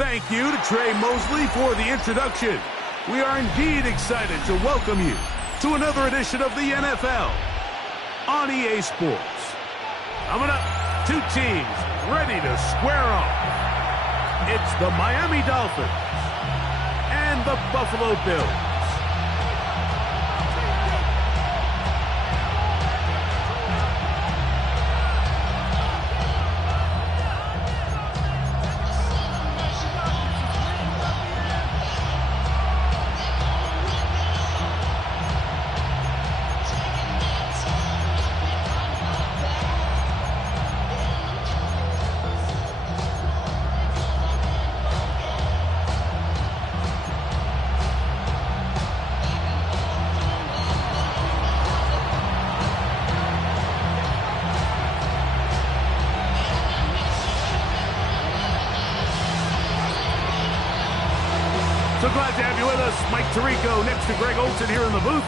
Thank you to Trey Mosley for the introduction. We are indeed excited to welcome you to another edition of the NFL on EA Sports. Coming up, two teams ready to square off. It's the Miami Dolphins and the Buffalo Bills. So glad to have you with us. Mike Tirico next to Greg Olsen here in the booth.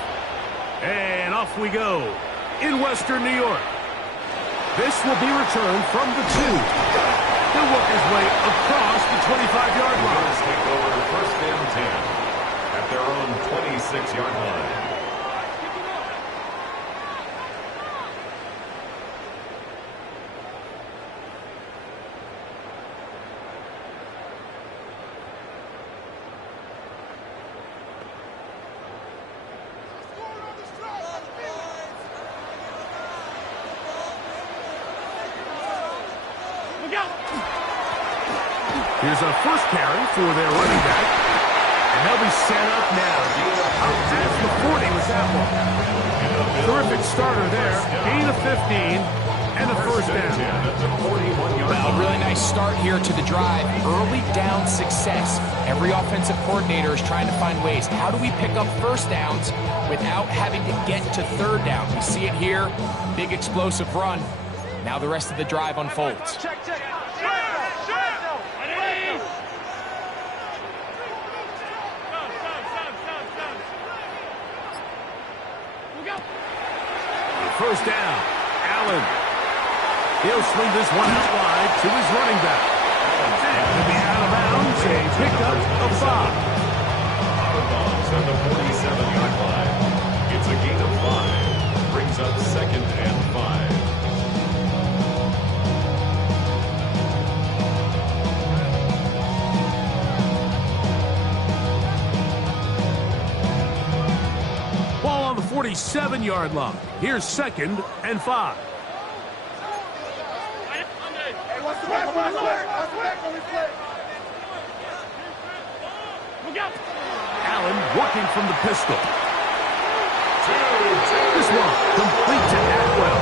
And off we go in Western New York. This will be returned from the 2. He'll work his way across the 25-yard line. Bills take over first and 10 at their own 26-yard line. Here's a first carry for their running back. And they'll be set up now. Out past the 40 with that one. Terrific starter there. Gain of 15 and a first down. Well, a really nice start here to the drive. Early down success. Every offensive coordinator is trying to find ways. How do we pick up first downs without having to get to third down? We see it here. Big explosive run. Now the rest of the drive unfolds. First down, Allen. He'll swing this one out wide to his running back. He'll be out of bounds, a pickup of 5. Out of bounds at the 47-yard line. It's a gain of 5. Brings up second and 5. Ball on the 47-yard line. Here's second and 5. Allen working from the pistol. This one complete to Atwell.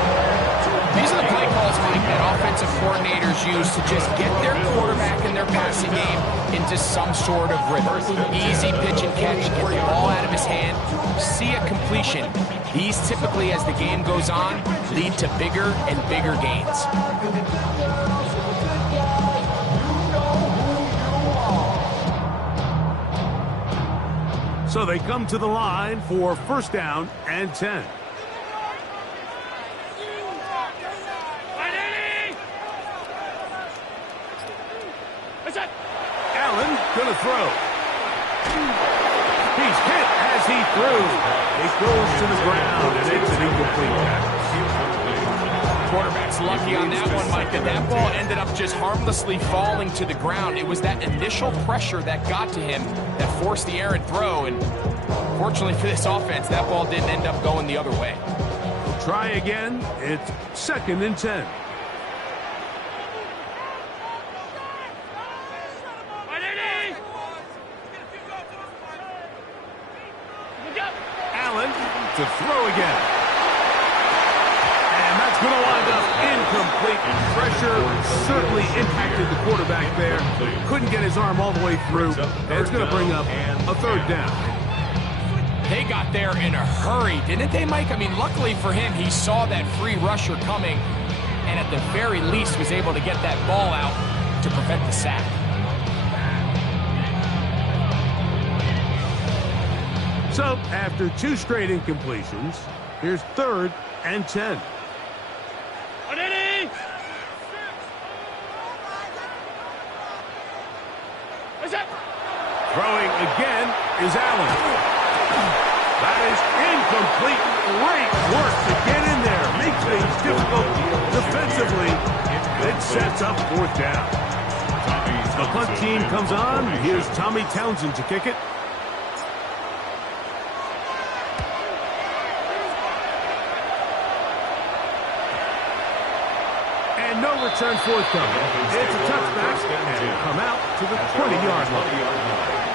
These are the play calls, Mike, that offensive coordinators use to just get their quarterback and their passing game into some sort of rhythm. Easy pitch and catch, get the ball out of his hand, see a completion. These typically, as the game goes on, lead to bigger and bigger gains. So they come to the line for first down and 10. Allen gonna throw. He's hit as he threw. It goes to the ground, and it's an incomplete pass. Quarterback's lucky on that one, Mike, that ball ended up just harmlessly falling to the ground. It was that initial pressure that got to him that forced the errant throw, and fortunately for this offense, that ball didn't end up going the other way. We'll try again. It's second and 10. Allen to throw again. And that's going to wind up incomplete. Pressure certainly impacted the quarterback there. Couldn't get his arm all the way through. And it's going to bring up a third down. They got there in a hurry, didn't they, Mike? I mean, luckily for him, he saw that free rusher coming and at the very least was able to get that ball out to prevent the sack. So, after 2 straight incompletions, here's third and 10. Throwing again is Allen. That is incomplete. Great work to get in there. Makes things difficult defensively. It sets up fourth down. The punt team comes on. Here's Tommy Townsend to kick it. And no return forthcoming. It's a touchback and will come out to the 20-yard line.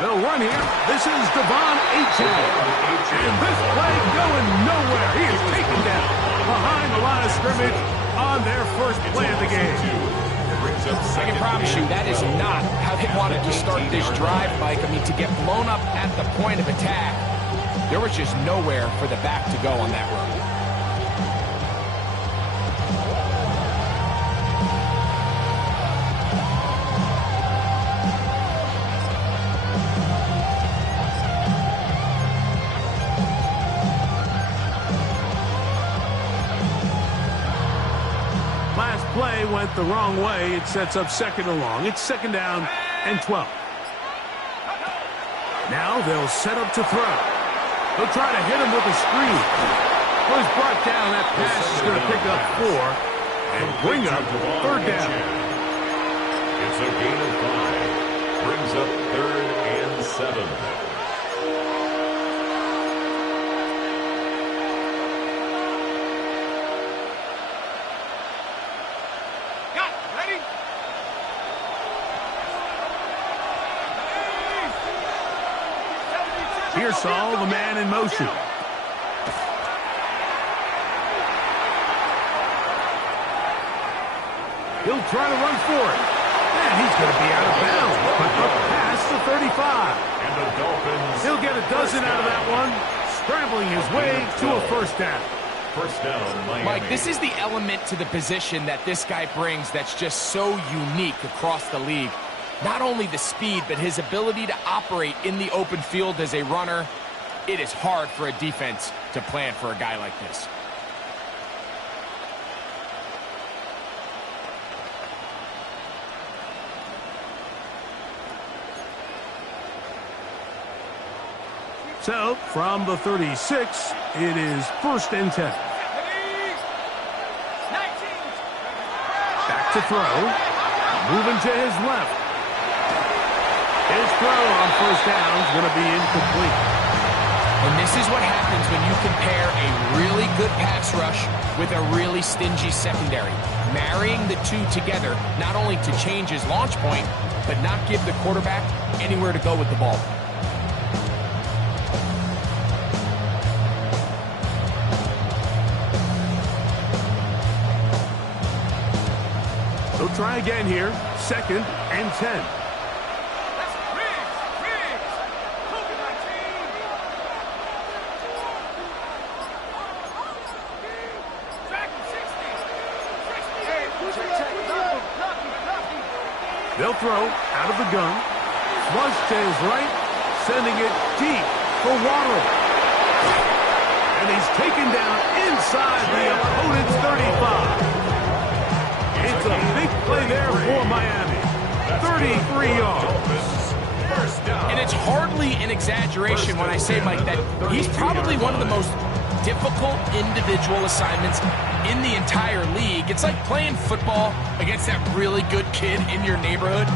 They'll run here. This is Devon Achane. And this play going nowhere. He is taken down behind the line of scrimmage on their first play of the game. I can promise you that is not how they wanted to start this drive, Mike. I mean, to get blown up at the point of attack, there was just nowhere for the back to go on that run. Play went the wrong way. It sets up second and long. It's second down and 12. Now they'll set up to throw. They'll try to hit him with a screen. Well, he's brought down. That pass is going to pick up 4 and bring up third down. It's a gain of 5. Brings up 3rd and 7. Pearsall, the man in motion. He'll try to run for it. And he's going to be out of bounds. But up past the 35. And the Dolphins. He'll get a dozen out of that one. Scrambling his way to a first down. First down, Miami. Mike, this is the element to the position that this guy brings that's just so unique across the league. Not only the speed, but his ability to operate in the open field as a runner. It is hard for a defense to plan for a guy like this. So, from the 36, it is first and 10. Back to throw. Moving to his left. His throw on first down is going to be incomplete. And this is what happens when you compare a really good pass rush with a really stingy secondary. Marrying the two together, not only to change his launch point, but not give the quarterback anywhere to go with the ball. They'll try again here. Second and 10. They'll throw out of the gun. Flush to his right, sending it deep for Waddle. And he's taken down inside the opponent's 35. It's a big play there for Miami. 33 yards. And it's hardly an exaggeration when I say, Mike, that he's probably one of the most difficult individual assignments in the entire league. It's like playing football against that really good kid in your neighborhood.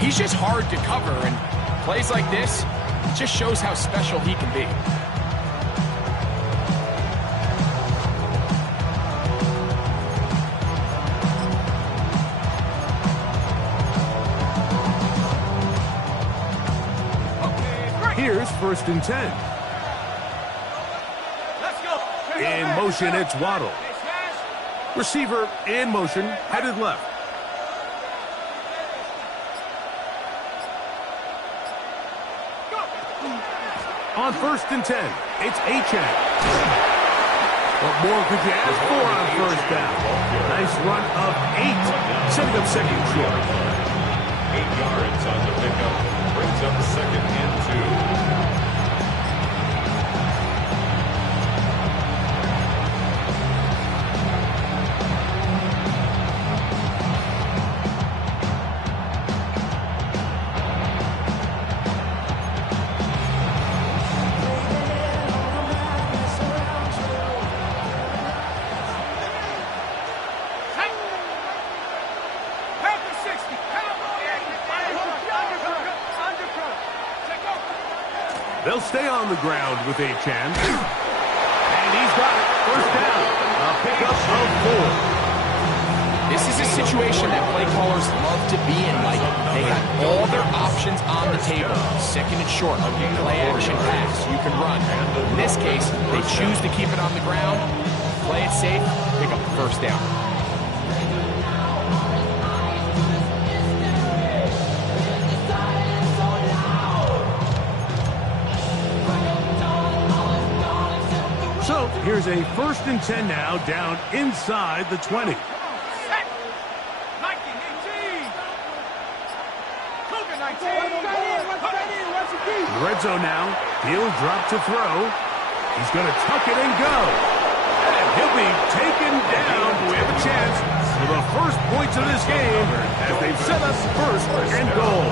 He's just hard to cover, and plays like this, it just shows how special he can be. Here's first and 10. In motion, it's Waddle. Receiver in motion, headed left. On first and 10, it's Achane. What more could you ask for on first down? Nice run of 8, setting up second and short. 8 yards on the pickup. Brings up second and 2. They'll stay on the ground with Achane. And he's got it. First down. A pickup of 4. This is a situation that play callers love to be in, Mike. They got all their options on the table. Second and short, play action pass, you can run. In this case, they choose to keep it on the ground, play it safe, pick up the first down. So here's a 1st and 10 now, down inside the 20. Red zone now. He'll drop to throw. He's going to tuck it and go. And he'll be taken down. We have a chance for the first points of this game as they've set us 1st and goal.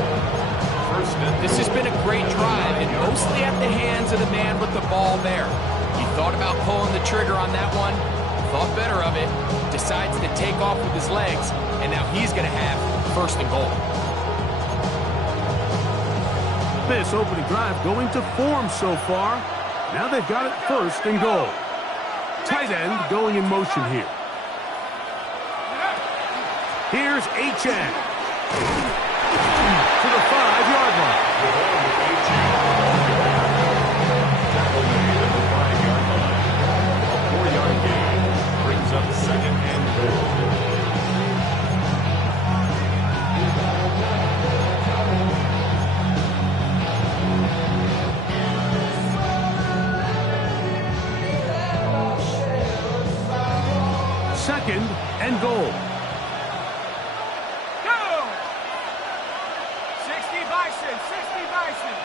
This has been a great drive, and mostly at the hands of the man with the ball there. He thought about pulling the trigger on that one, thought better of it, decides to take off with his legs, and now he's going to have 1st and goal. This opening drive going to form so far. Now they've got it 1st and goal. Tight end going in motion here. Here's Achane to the 5-yard line. At the 5-yard line. A 4-yard gain brings up second and goal. Second and goal. Go! 60 Bison, 60 Bison.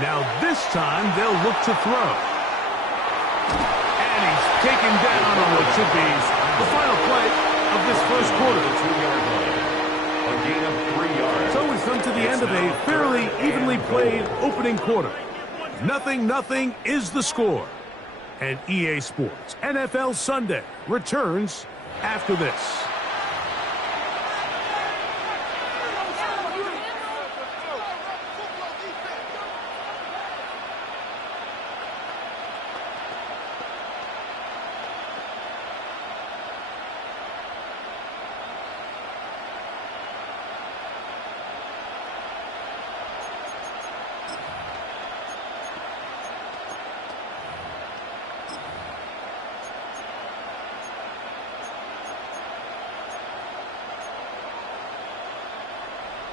Now this time they'll look to throw. And he's taken down on what should be the final play of this first quarter. 2-yard line. A gain of 3 yards. So we've come to the end of a fairly evenly played opening quarter. 0-0 is the score. And EA Sports NFL Sunday returns after this.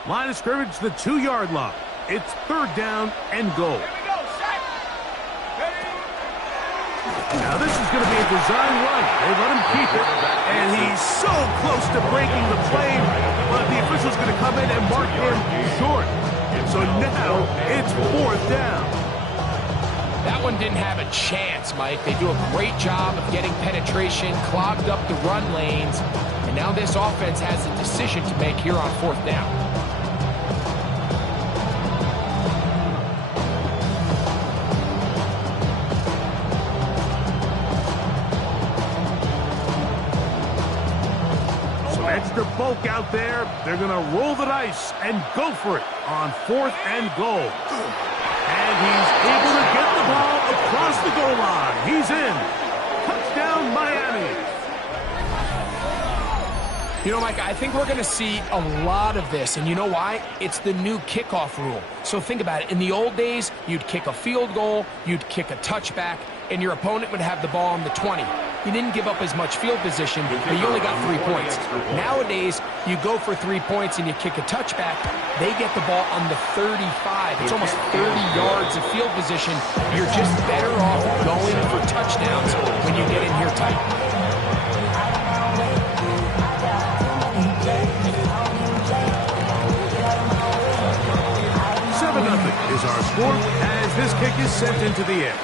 Line of scrimmage, the 2-yard line. It's 3rd down and goal. Now this is going to be a design run. They let him keep it, and he's so close to breaking the play, but the official's going to come in and mark him short. So now it's 4th down. That one didn't have a chance, Mike. They do a great job of getting penetration, clogged up the run lanes, and now this offense has a decision to make here on 4th down. Extra bulk out there. They're going to roll the dice and go for it on 4th and goal. And he's able to get the ball across the goal line. He's in. Touchdown, Miami. You know, Mike, I think we're going to see a lot of this, and you know why? It's the new kickoff rule. So think about it. In the old days, you'd kick a field goal, you'd kick a touchback, and your opponent would have the ball on the 20. you didn't give up as much field position, but you only got 3 points. Nowadays, you go for 3 points and you kick a touchback, they get the ball on the 35. It's almost 30 yards of field position. You're just better off going for touchdowns when you get in here tight. 7-0 is our score as this kick is sent into the air.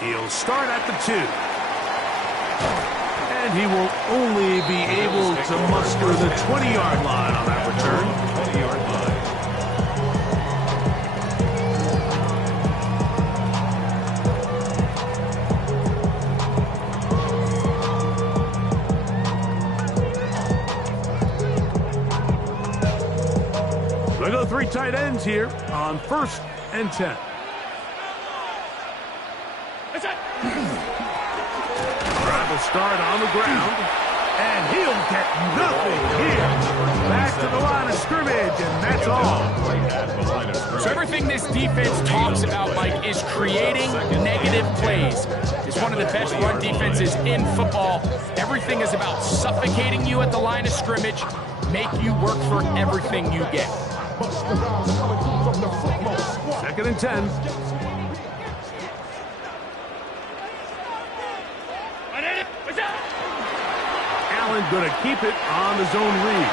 He'll start at the 2. And he will only be able to muster the 20-yard line on that return. 20-yard line. They go 3 tight ends here on 1st and 10. Drive will start on the ground, and he'll get nothing here. Back to the line of scrimmage, and that's all. So everything this defense talks about, Mike, is creating negative plays. It's one of the best run defenses in football. Everything is about suffocating you at the line of scrimmage, make you work for everything you get. 2nd and 10. Allen going to keep it on the zone read.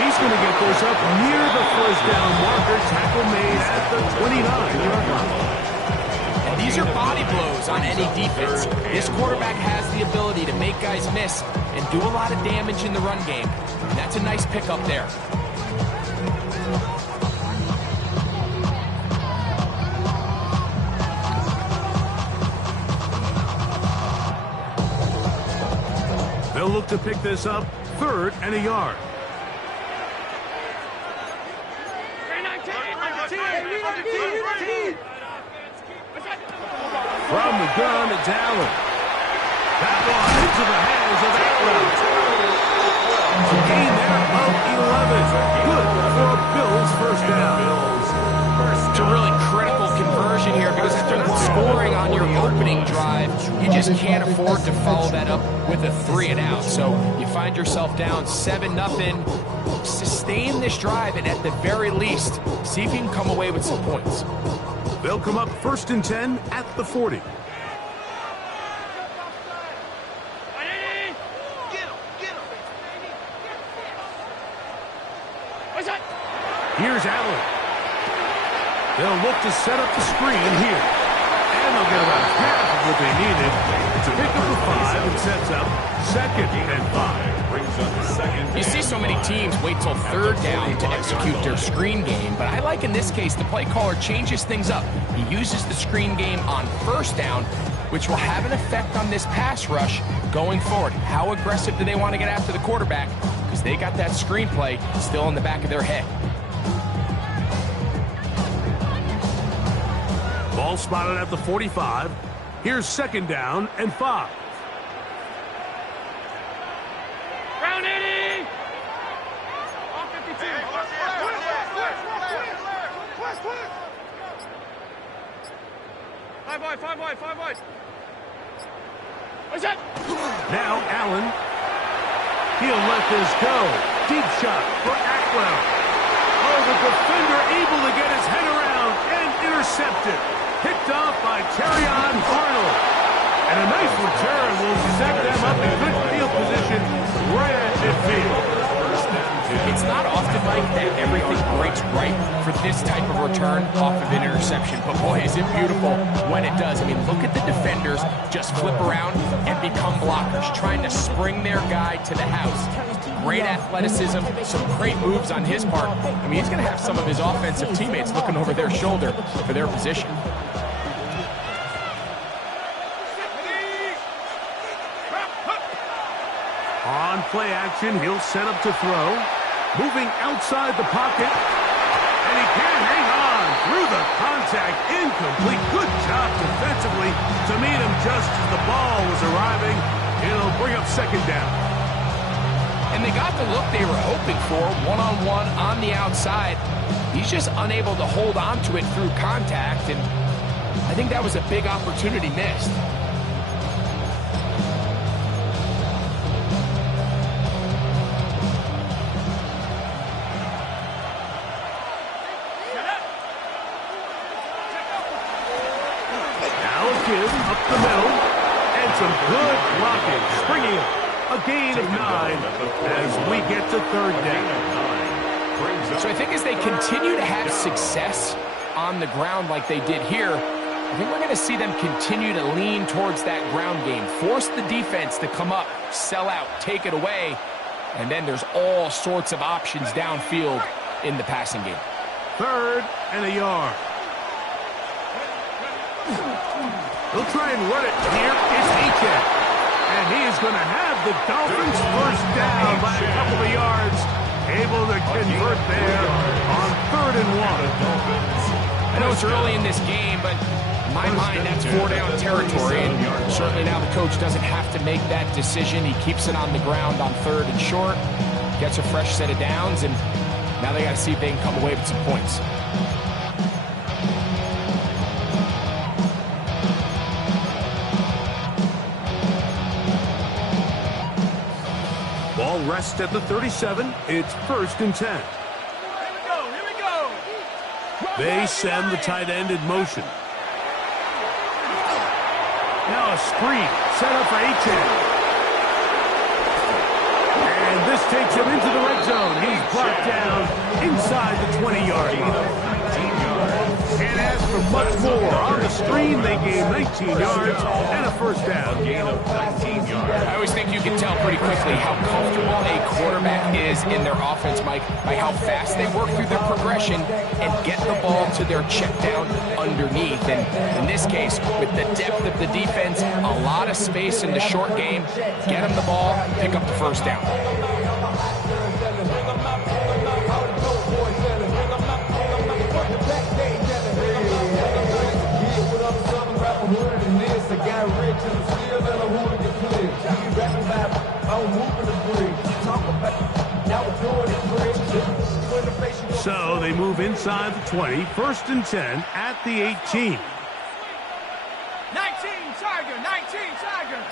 He's going to get this up near the 1st down marker. Tackle made at the 29-yard line. And these are body blows on any defense. This quarterback has the ability to make guys miss and do a lot of damage in the run game. And that's a nice pickup there. They'll look to pick this up 3rd and a yard. From the gun, it's Allen. That one into the hands of Atwell. Gain there of 11. Good for Bills' 1st down. It's a really critical conversion here because after not scoring on your opening drive, you just can't afford to follow that up with a 3 and out. So you find yourself down 7-0. Sustain this drive and at the very least, see if you can come away with some points. They'll come up 1st and 10 at the 40. Here's Allen. They'll look to set up the screen here. And they'll get about half of what they needed to pick up the 5 and sets up 2nd and 5. Brings up 2nd. You see so many teams wait till 3rd down to execute their screen game, but I like in this case the play caller changes things up. He uses the screen game on 1st down, which will have an effect on this pass rush going forward. How aggressive do they want to get after the quarterback? Because they got that screenplay still in the back of their head. Ball spotted at the 45. Here's 2nd down and 5. Round 80! On 52. Five wide. What's that? Now Allen. He'll let this go. Deep shot for Atwell. Oh, the defender able to get his head around and intercepted. Picked off by Terrion Arnold. And a nice return will set them up in good field position right at midfield. It's not often, Mike, that everything breaks right for this type of return off of an interception. But boy, is it beautiful when it does. I mean, look at the defenders just flip around and become blockers, trying to spring their guy to the house. Great athleticism, some great moves on his part. I mean, he's going to have some of his offensive teammates looking over their shoulder for their position. On play action, he'll set up to throw. Moving outside the pocket. And he can't hang on through the contact. Incomplete. Good job defensively to meet him just as the ball was arriving. It'll bring up 2nd down. And they got the look they were hoping for, one-on-one on the outside. He's just unable to hold on to it through contact, and I think that was a big opportunity missed. Now a give up the middle. And some good blocking. Springing up. A gain of 9 as we get to third down. So I think as they continue to have success on the ground like they did here, I think we're going to see them continue to lean towards that ground game. Force the defense to come up, sell out, take it away, and then there's all sorts of options downfield in the passing game. 3rd and a yard. They'll try and run it. Here is Achane. And he is going to have the Dolphins first down by a couple of yards. Able to convert there on 3rd and 1. I know it's early in this game, but in my mind, that's 4-down territory. And certainly now the coach doesn't have to make that decision. He keeps it on the ground on 3rd and short, gets a fresh set of downs, and now they got to see if they can come away with some points. Ball rests at the 37. It's 1st and 10. Here we go. They send the tight end in motion. Now a screen set up for Achane. And this takes him into the red zone. He's brought down inside the 20-yard line. And as for much more, on the screen they gain 19 yards and a first down. I always think you can tell pretty quickly how comfortable a quarterback is in their offense, Mike, by how fast they work through their progression and get the ball to their check down underneath. And in this case, with the depth of the defense, a lot of space in the short game, get them the ball, pick up the first down. So they move inside the 20, 1st and 10 at the 18. 19 Tiger, 19 Tiger.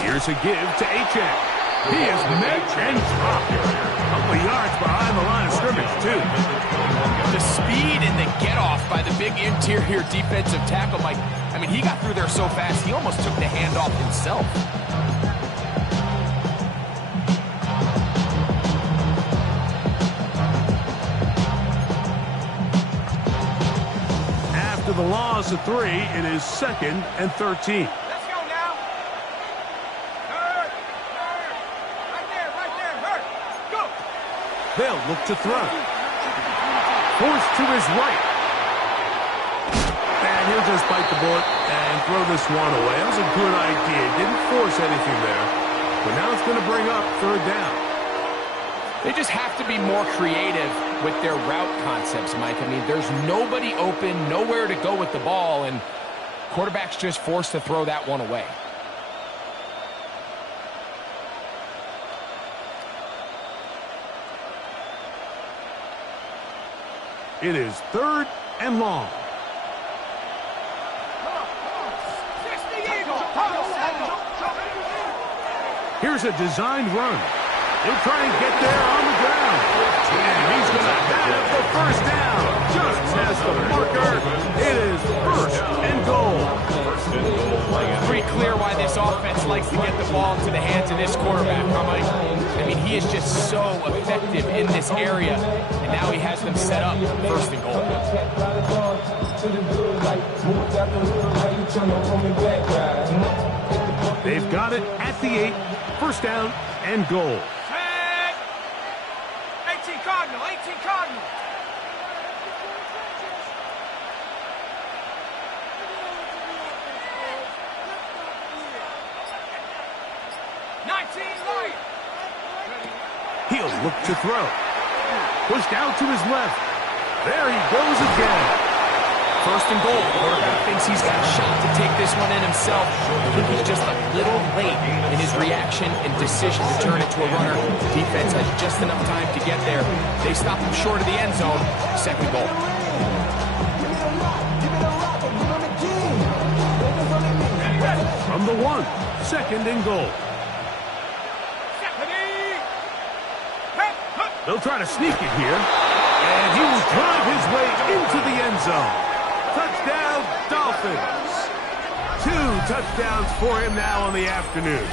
Here's a give to Achane. He is met and dropped. A couple of yards behind the line of scrimmage, too. The speed and the get-off by the big interior defensive tackle, Mike. I mean, he got through there so fast, he almost took the handoff himself. After the loss of 3, it is 2nd and 13. Let's go now. Hurt. Right there. Hurt. Go. They'll look to throw. Forced to his right. And he'll just bite the bullet and throw this one away. That was a good idea. Didn't force anything there. But now it's going to bring up 3rd down. They just have to be more creative with their route concepts, Mike. I mean, there's nobody open, nowhere to go with the ball, and quarterback's just forced to throw that one away. It is 3rd and long. Here's a designed run. He'll try and get there on the ground. And he's going to have the first down. Just as the marker, it is 1st and goal. It's pretty clear why this offense likes to get the ball into the hands of this quarterback, huh, Mike? I mean, he is just so effective in this area, and now he has them set up 1st and goal. They've got it at the 8. First down and goal. Set. 18 Cardinal, 18 Cardinal. 19 Lion. He'll look to throw. Pushed out to his left. There he goes again. First and goal. The quarterback thinks he's got a shot to take this one in himself. I think he's just a little late in his reaction and decision to turn it to a runner. The defense has just enough time to get there. They stop him short of the end zone. Second goal. From the 1. Second and goal. They'll try to sneak it here. And he will drive his way into the end zone. Touchdown, Dolphins. 2 touchdowns for him now on the afternoon.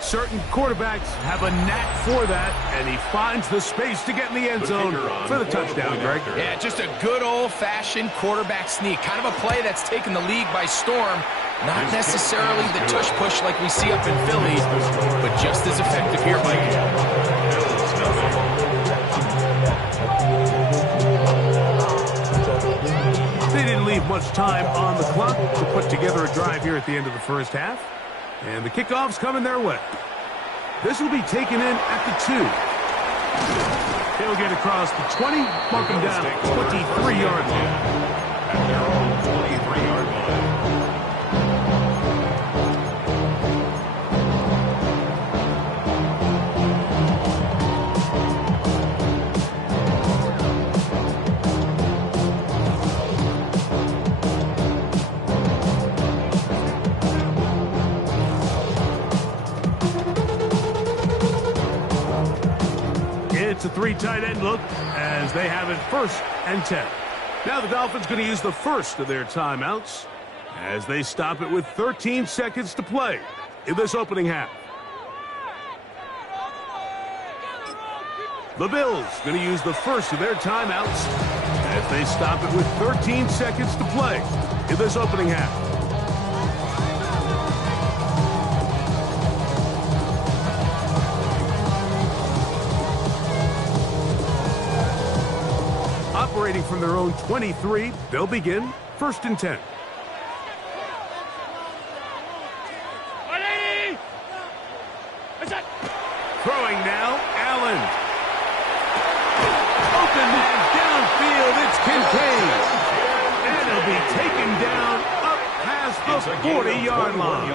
Certain quarterbacks have a knack for that, and he finds the space to get in the end zone for the touchdown, Greg. Yeah, just a good old-fashioned quarterback sneak. Kind of a play that's taken the league by storm. Not necessarily the tush-push like we see up in Philly, but just as effective here, Mike. They didn't leave much time on the clock to put together a drive here at the end of the first half. And the kickoff's coming their way. This will be taken in at the 2. He'll get across the 20, mark him down at 23-yard line. At their own 23-yard line. It's a 3 tight end look as they have it 1st and 10. Now the Dolphins going to use the first of their timeouts as they stop it with 13 seconds to play in this opening half. The Bills going to use the first of their timeouts as they stop it with 13 seconds to play in this opening half. Operating from their own 23, they'll begin 1st and 10. Throwing now, Allen. Open man downfield, it's Kincaid. And he'll be taken down up past the 40-yard line.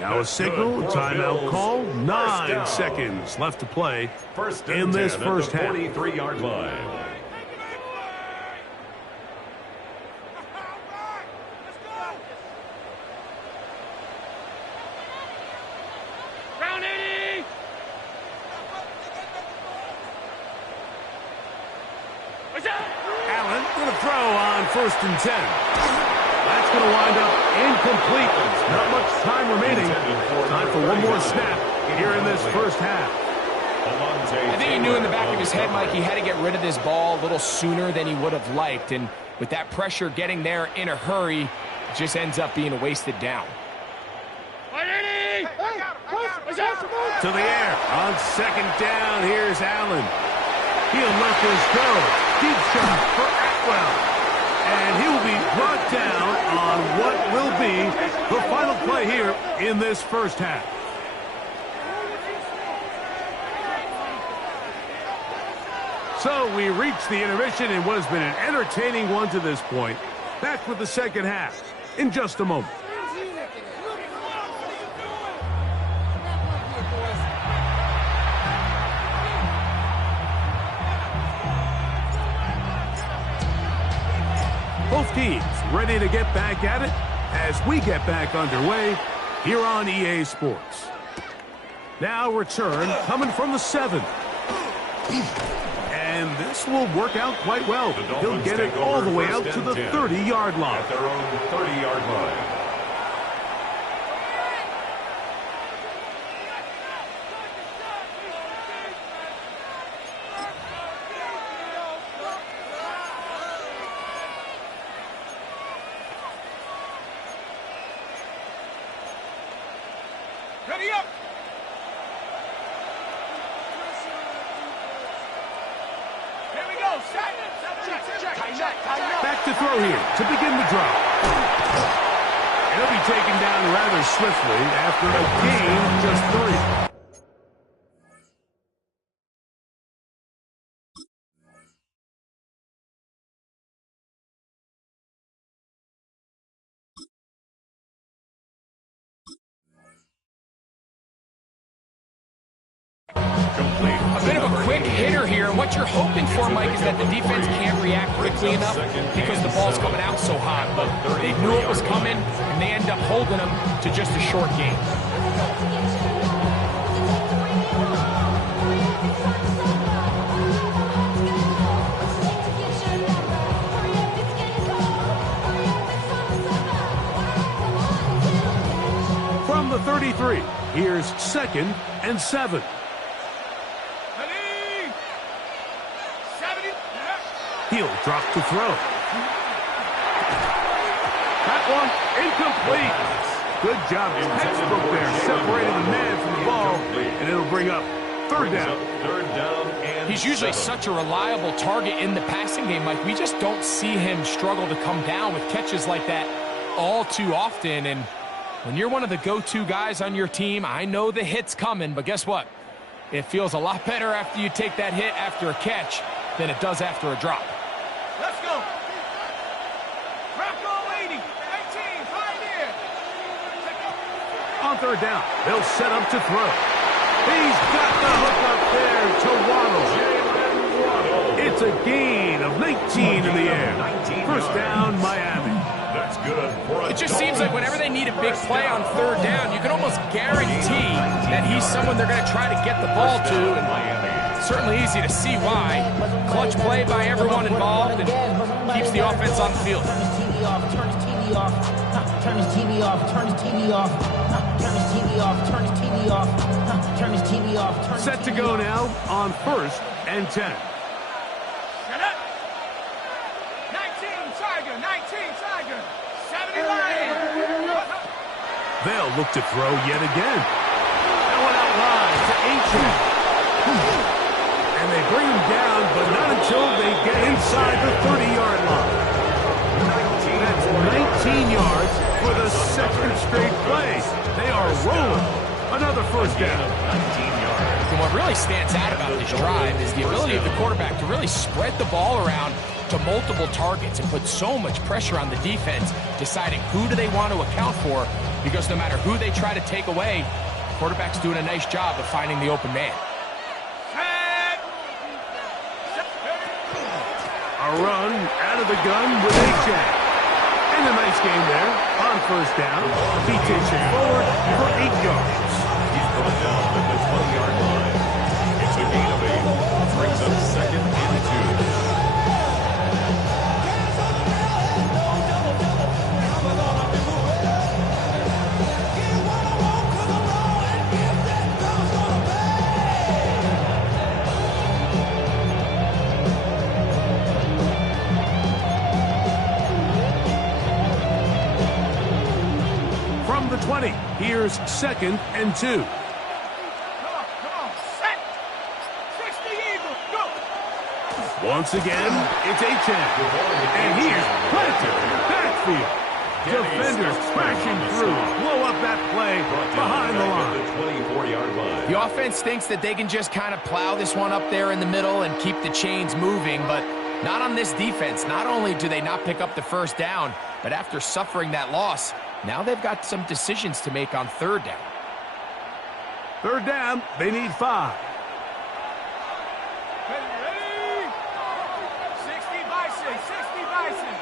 Now a signal, timeout call, 9 seconds left to play in this first half. 43-yard line. Allen with a throw on 1st and 10. That's going to wind up incomplete. Not much time remaining. Time for one more snap here in this first half. I think he knew in the back of his head, Mike, he had to get rid of this ball a little sooner than he would have liked. And with that pressure getting there in a hurry, it just ends up being a wasted down. To the air on 2nd down. Here's Allen. He'll let this go. Deep shot for Atwell. And he will be brought down on what will be the final play here in this first half. So we reach the intermission in what has been an entertaining one to this point. Back with the second half in just a moment. Both teams ready to get back at it as we get back underway here on EA Sports. Now return coming from the 7. And this will work out quite well. He'll get it all the way out to the 30-yard line. At their own 30-yard line. Ready up. Here we go. Set. Check. Back to throw here to begin the drive. He'll be taken down rather swiftly after a gain of just 3. A bit of a quick hitter here, and what you're hoping for, Mike, is that the defense can't react quickly enough because the ball's coming out so hot. But they knew it was coming, and they end up holding them to just a short game. From the 33, here's 2nd and 7. He'll drop to throw. That one incomplete. Good job. Textbook there. Separated the man from the ball, and it'll bring up 3rd down. He's usually such a reliable target in the passing game, Mike. We just don't see him struggle to come down with catches like that all too often. And when you're one of the go-to guys on your team, I know the hit's coming, but guess what? It feels a lot better after you take that hit after a catch than it does after a drop. Let's go. Bronco 80. 18. Pioneer. On 3rd down, they'll set up to throw. He's got the hook up there to Waddle. It's a gain of 19 in the air. 1st down, Miami. That's good. It just seems like whenever they need a big play on 3rd down, you can almost guarantee that he's someone they're going to try to get the ball to. And certainly easy to see why. Clutch play by everyone involved and keeps the offense on the field. Turn his TV off, turn his TV off, turn his TV off, turn his TV off, turn his TV off, turn his TV off, turn his TV off. Set to go now on 1st and 10. Shut up. 19 Tiger. 70 Lion. They'll look to throw yet again. That one out wide to Ancient. And they bring him down, but not until they get inside the 30-yard line. That's 19 yards for the 2nd straight play. They are rolling. Another 1st down. 19 yards. And what really stands out about this drive is the ability of the quarterback to really spread the ball around to multiple targets and put so much pressure on the defense, deciding who do they want to account for, because no matter who they try to take away, the quarterback's doing a nice job of finding the open man. A run out of the gun with Achane. And a nice game there on 1st down. He takes it forward for 8 yards. He's brought down at the 20-yard line. It's a gain of 8. Brings up 2nd and 2. From the 20, here's 2nd and 2. Come on. Set. 60 Eagle. Go. Once again, it's Achane. And here's planted backfield. Defenders crashing through. Blow up that play behind the line. 24-yard line. The offense thinks that they can just kind of plow this one up there in the middle and keep the chains moving, but not on this defense. Not only do they not pick up the 1st down, but after suffering that loss, now they've got some decisions to make on 3rd down. 3rd down, they need 5. Ready? 60 Bison.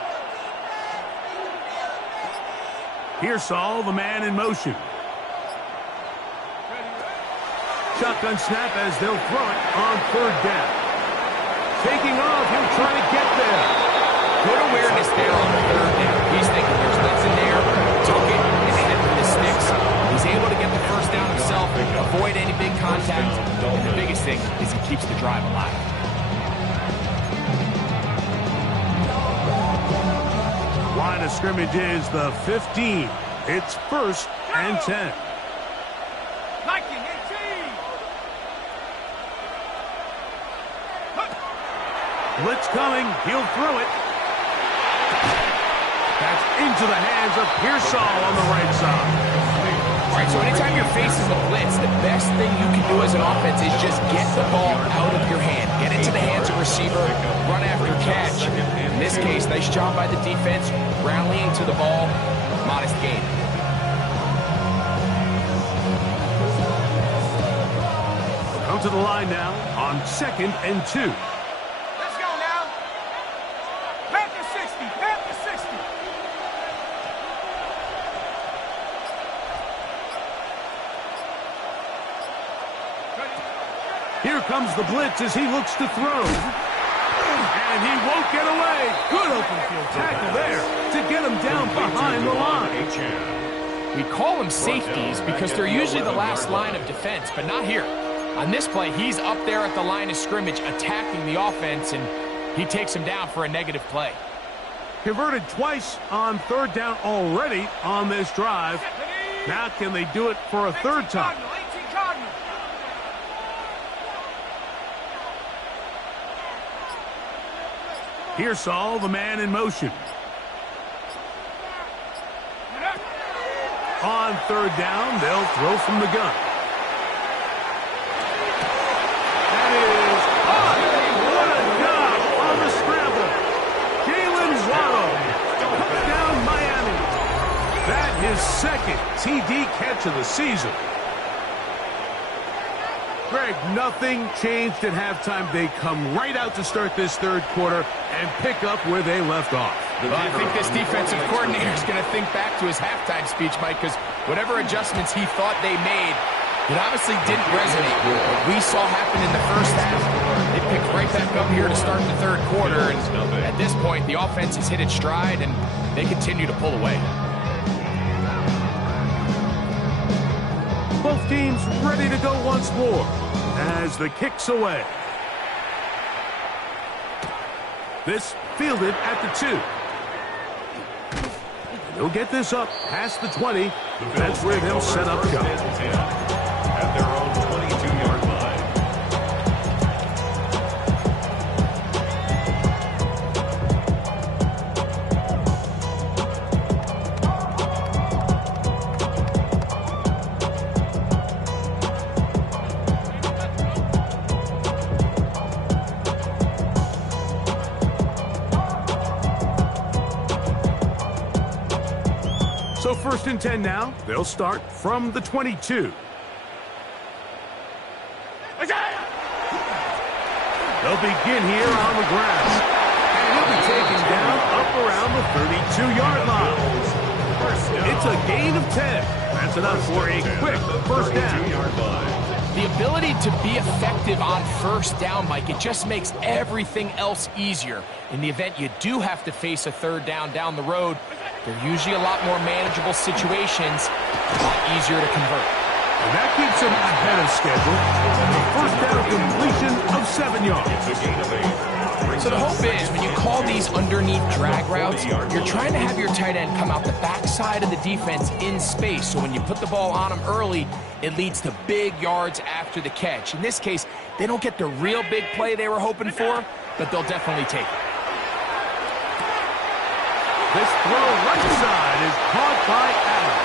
Pearsall, the man in motion. Shotgun snap as they'll throw it on 3rd down. Taking off, he'll try to get there. Good awareness there on the 3rd down. He's thinking there's nothing there. Took it and headed for the sticks. He's able to get the 1st down himself, avoid any big contact, and the biggest thing is he keeps the drive alive. Line of scrimmage is the 15. It's 1st and 10. Blitz coming. He'll throw it. That's into the hands of Pearsall on the right side. All right, so anytime you're facing the blitz, the best thing you can do as an offense is just get the ball out of your hand. Get into the hands of receiver, run after catch. In this case, nice job by the defense, rallying to the ball, modest gain. Come to the line now on 2nd and 2. Let's go now. Panther 60. Panther 60. Here comes the blitz as he looks to throw. And he won't get away. Good open field tackle there to get him down behind the line. We call them safeties because they're usually the last line of defense, but not here. On this play, he's up there at the line of scrimmage attacking the offense, and he takes him down for a negative play. Converted twice on 3rd down already on this drive. Now can they do it for a 3rd time? 18 Cardinal. Pearsall, the man in motion. On 3rd down, they'll throw from the gun. That is what a job on the scramble. Jalen Waddle, touchdown Miami. That his 2nd TD catch of the season. Greg, nothing changed at halftime. They come right out to start this 3rd quarter and pick up where they left off. Well, I think this defensive coordinator is going to think back to his halftime speech, Mike, because whatever adjustments he thought they made, it obviously didn't resonate. What we saw happen in the first half, they picked right back up here to start the 3rd quarter, and at this point, the offense has hit its stride, and they continue to pull away. Both teams ready to go once more as the kick's away. This fielded at the 2. They'll get this up past the 20. That's where they'll set up shop. At their own 22-yard line. So 1st and 10 now. They'll start from the 22. They'll begin here on the ground. And he'll be taken down up around the 32-yard line. It's a gain of 10. That's enough for a quick 1st down. The ability to be effective on 1st down, Mike, it just makes everything else easier. In the event you do have to face a 3rd down the road, they're usually a lot more manageable situations, a lot easier to convert. And that keeps them ahead of schedule. A 1st down completion of 7 yards. It's a gain of 8. So the hope is when you call these underneath drag routes, you're trying to have your tight end come out the backside of the defense in space. So when you put the ball on them early, it leads to big yards after the catch. In this case, they don't get the real big play they were hoping for, but they'll definitely take it. This throw right side is caught by Allen.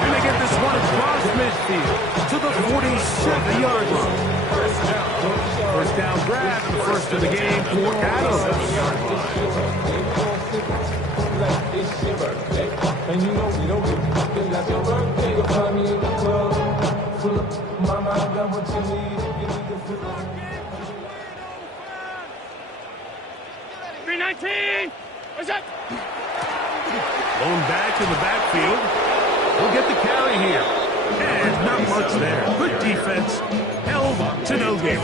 And they get this one across midfield to the 47-yard line. 1st down grab, the first of the game for Adams. And you know we don't give a fuck like your birthday. You'll find me in the club. Full up, mama, I got what you need. You need to feel it. 319. What's up? Blown back in the backfield. He'll get the carry here. And not much there. Good defense. Held to no gain.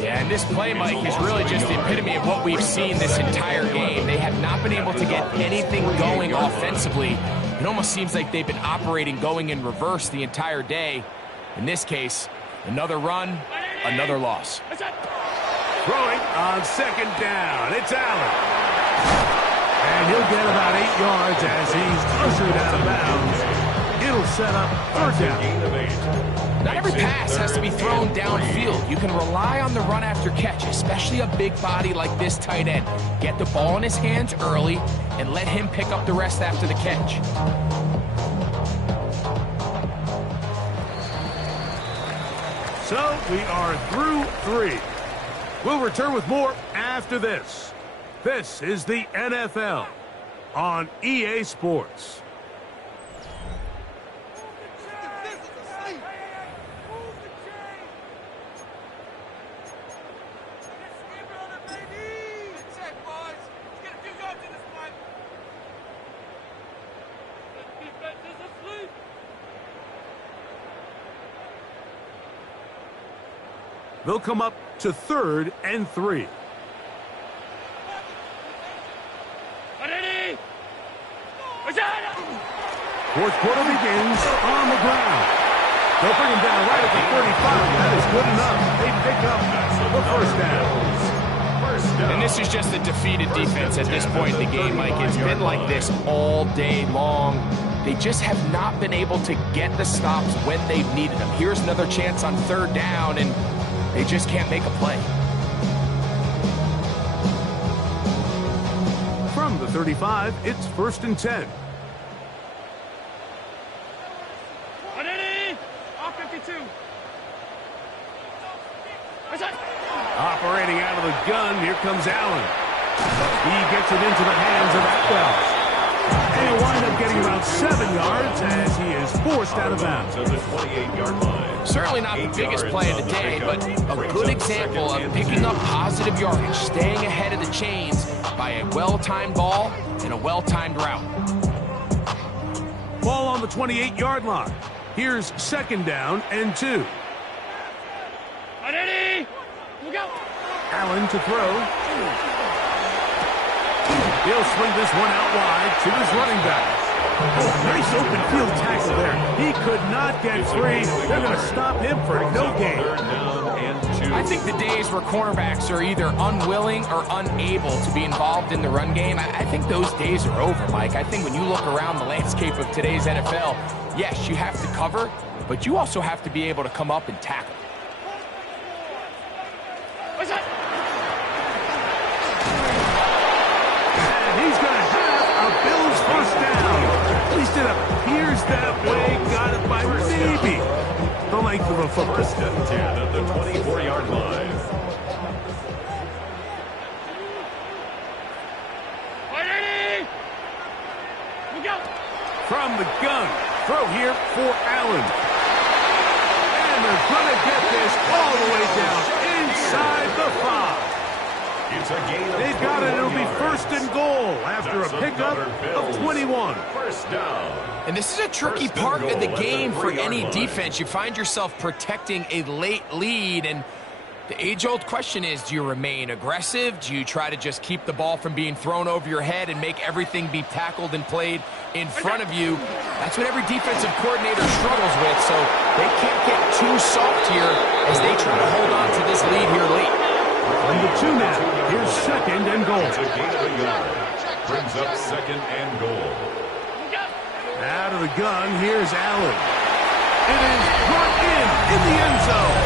Yeah, and this play, Mike, is really just the epitome of what we've seen this entire game. They have not been able to get anything going offensively. It almost seems like they've been operating going in reverse the entire day. In this case, another run, another loss. Throwing on 2nd down. It's Allen. And he'll get about 8 yards as he's ushered out of bounds It'll set up third down. Gain of 8. Not every pass has to be thrown downfield. You can rely on the run after catch, especially a big body like this tight end. Get the ball in his hands early and let him pick up the rest after the catch. So we are through 3. We'll return with more after this. This is the NFL on EA Sports. They'll come up to 3rd and 3. Fourth quarter begins on the ground. They'll bring him down right at the 35. That is good enough. They pick up the first down. And this is just a defeated defense at this point in the game, Mike. It's been like this all day long. They just have not been able to get the stops when they've needed them. Here's another chance on 3rd down, and they just can't make a play. From the 35, it's 1st and 10. Operating out of the gun, here comes Allen. He gets it into the hands of Atwell. And he'll wind up getting about 7 yards as he is forced out of bounds. To the 28-yard line. Certainly not the biggest play of the day, but a good example of picking up positive yardage, staying ahead of the chains by a well-timed ball and a well-timed route. Ball on the 28-yard line. Here's 2nd down and 2. Allen to throw. He'll swing this one out wide to his running back. Oh, nice open field tackle there. He could not get free. They're going to stop him for no gain. 3rd down and 2. I think the days where cornerbacks are either unwilling or unable to be involved in the run game, I think those days are over, Mike. I think when you look around the landscape of today's NFL, yes, you have to cover, but you also have to be able to come up and tackle. He's going to have a Bills first down. At least it appears that way. Got it by maybe the length of a football. 1st and 10 at the 24-yard line. From the gun, throw here for Allen. And they're going to get this all the way down inside the 5. It's a gain of They've got it. It'll be 21 1st and goal after That's a pickup of 21. 1st down. And this is a tricky First and part of the goal at the game for 3-yard any line. defense. You find yourself protecting a late lead, and the age-old question is, do you remain aggressive? Do you try to just keep the ball from being thrown over your head and make everything be tackled and played in front of you? That's what every defensive coordinator struggles with, so they can't get too soft here as they try to hold on to this lead here late. From the 2 now, here's 2nd and goal. It's a gain of a yard. Brings up 2nd and goal. Out of the gun, here's Allen. It is brought in the end zone.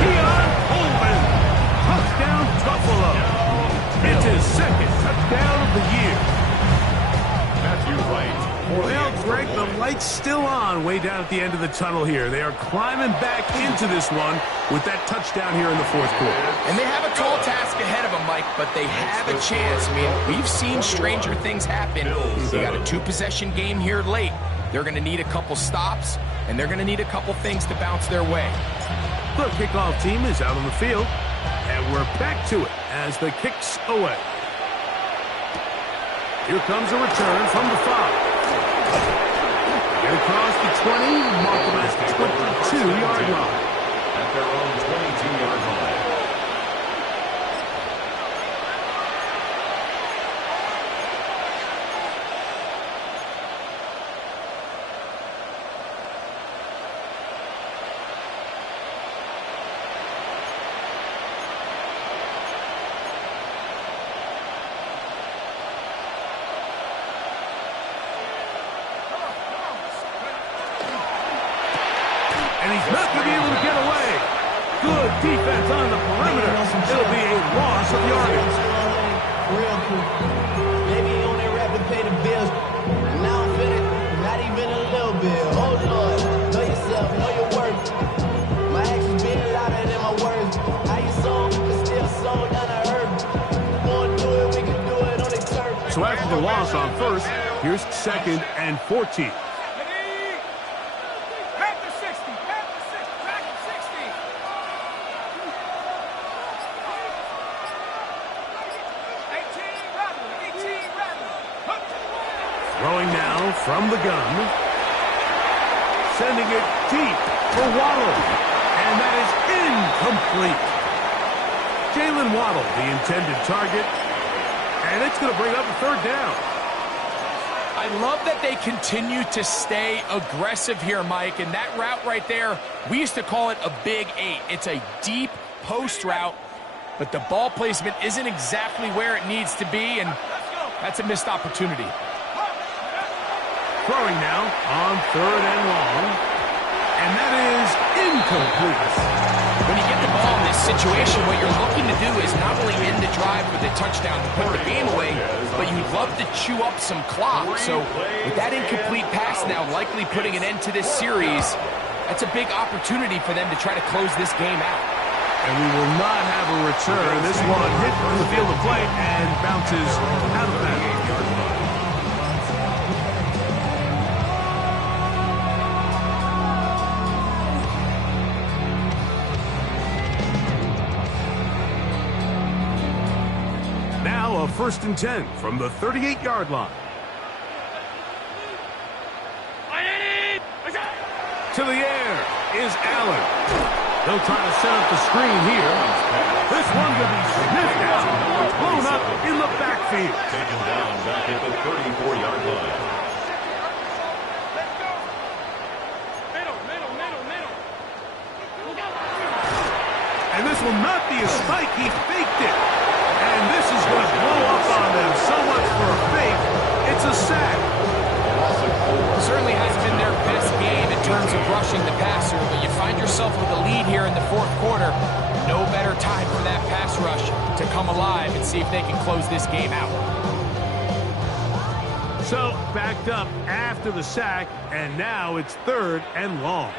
Keon Coleman. Touchdown, Buffalo. It's his 2nd touchdown of the year. Matthew Wright. Well, Greg, the light's still on way down at the end of the tunnel here. They are climbing back into this one with that touchdown here in the 4th quarter. And they have a tall task ahead of them, Mike, but they have a chance. I mean, we've seen stranger things happen. They got a 2-possession game here late. They're going to need a couple stops, and they're going to need a couple things to bounce their way. The kickoff team is out on the field, and we're back to it as the kick's away. Here comes a return from the 5. Get across the 20, mark them at the 22-yard line. At their own 22-yard line. And he's not going to be able to get away. Good defense on the perimeter. It'll be a loss of yardage. Real cool. Maybe on that rapid pay the bills. Now I'm feeling not even a little bit. Oh Lord, know yourself, know your worth. My actions being louder than my words. How you sold, but still sold down to earth. Wanna do it, we can do it on the turf. So after the loss on first, here's 2nd and 14. Throwing now from the gun. Sending it deep for Waddle. And that is incomplete. Jalen Waddle, the intended target. And it's going to bring up a 3rd down. I love that they continue to stay aggressive here, Mike. And that route right there, we used to call it a big 8. It's a deep post route, but the ball placement isn't exactly where it needs to be, and that's a missed opportunity. Throwing now on 3rd and long. And that is incomplete. When you get the ball in this situation, what you're looking to do is not only end the drive with a touchdown to put the game away, but you'd love to chew up some clock. So with that incomplete pass now likely putting an end to this series, that's a big opportunity for them to try to close this game out. And we will not have a return. This one hit on the field of play and bounces out of bounds. Now a 1st and 10 from the 38-yard line. To the air is Allen. They'll try to set up the screen here. This one will be sniffed out, blown up in the backfield. Taken down back at the 34-yard line. And this will not be a spike. He faked it. And this is going to blow up on them. So much for a fake. It's a sack. Certainly hasn't been their best game in terms of rushing the passer, but you find yourself with a lead here in the 4th quarter. No better time for that pass rush to come alive and see if they can close this game out. So backed up after the sack, and now it's 3rd and long.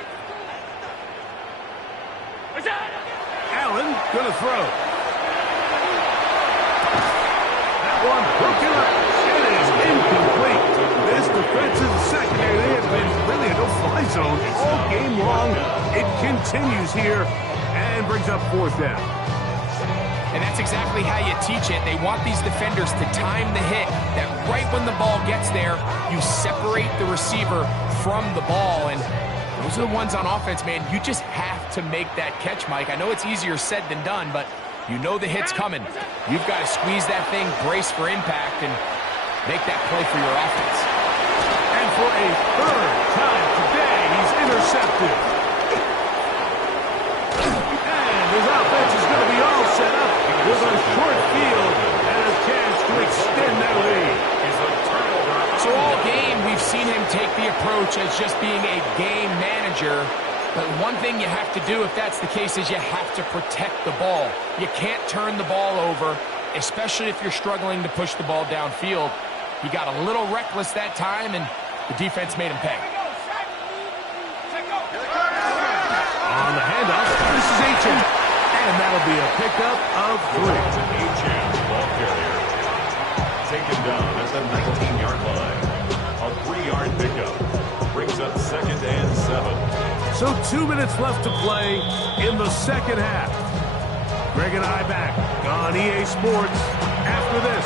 Allen gonna throw. That one broken up. It is incomplete. This defensive secondary, they have been really a no-fly zone all game long. It continues here and brings up 4th down. And that's exactly how you teach it. They want these defenders to time the hit, that right when the ball gets there, you separate the receiver from the ball. And those are the ones on offense, man. You just have to make that catch, Mike. I know it's easier said than done, but you know the hit's coming. You've got to squeeze that thing, brace for impact, and make that play for your offense. And for a 3rd time today, he's intercepted. And his offense is going to be all set up with a short field and a chance to extend that lead. So all game, we've seen him take the approach as just being a game manager. But one thing you have to do if that's the case is you have to protect the ball. You can't turn the ball over, especially if you're struggling to push the ball downfield. He got a little reckless that time, and the defense made him pay. On the handoff, this is Achane. And that'll be a pickup of 3. Achane, ball carrier. Taken down at the 19-yard line. A 3-yard pickup. Brings up 2nd and 7. So 2 minutes left to play in the 2nd half. Greg and I back on EA Sports after this.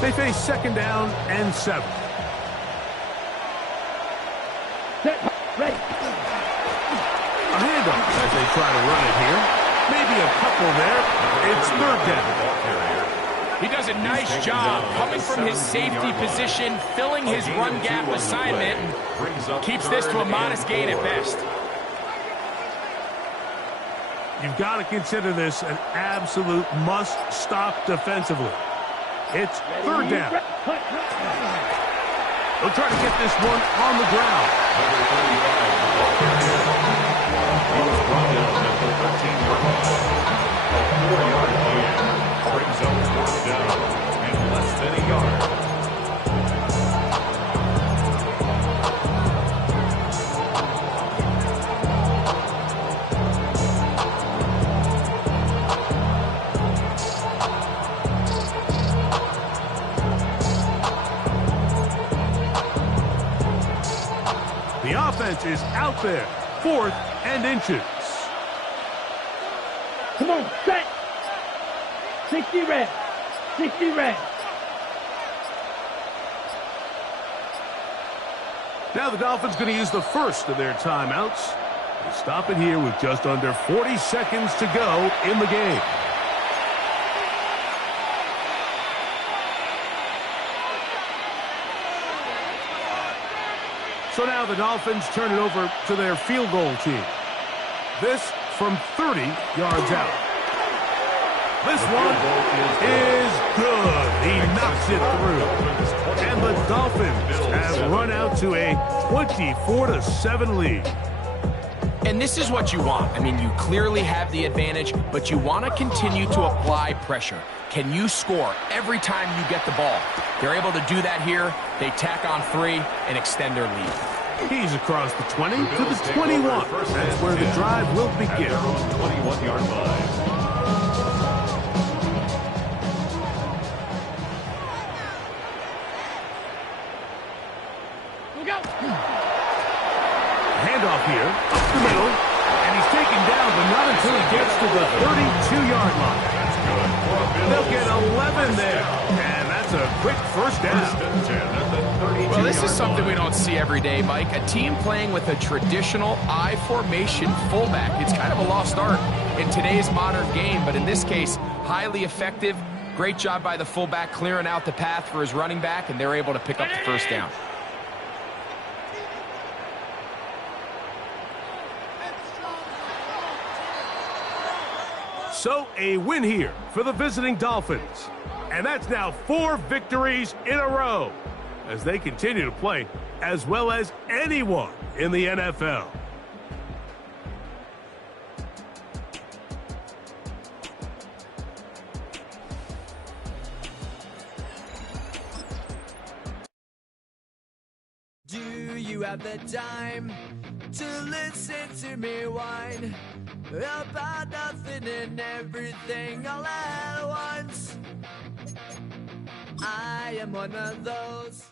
They face 2nd down and 7. Ready. A handoff as they try to run it here. Maybe a couple there. It's 3rd down. He does a nice job coming from his safety position, filling his run gap assignment, and keeps this to a modest gain at best. You've got to consider this an absolute must-stop defensively. It's third down. They'll try to get this one on the ground. Number 35, he was brought down at the 13-yard line. A 4-yard gain brings up fourth down and less than a yard. The offense is out there, 4th and inches. Come on, set. 60 red. 60 red. Now the Dolphins going to use the first of their timeouts. They stop it here with just under 40 seconds to go in the game. So now the Dolphins turn it over to their field goal team. This from 30 yards out. This one is good. He knocks it through. And the Dolphins have run out to a 24-7 lead. And this is what you want. I mean, you clearly have the advantage, but you want to continue to apply pressure. Can you score every time you get the ball? They're able to do that here. They tack on 3 and extend their lead. He's across the 20 to the 21. That's where the drive will begin. 21-yard line. Handoff here, up the middle, and he's taken down, but not until he gets to the 32-yard line. They'll get 11 there, and that's a quick first down. Well, this is something we don't see every day, Mike. A team playing with a traditional I formation fullback. It's kind of a lost art in today's modern game, but in this case, highly effective. Great job by the fullback clearing out the path for his running back, and they're able to pick up the first down. So a win here for the visiting Dolphins. And that's now 4 victories in a row as they continue to play as well as anyone in the NFL. Do you have the time to listen to me whine about nothing and everything all at once? I am one of those.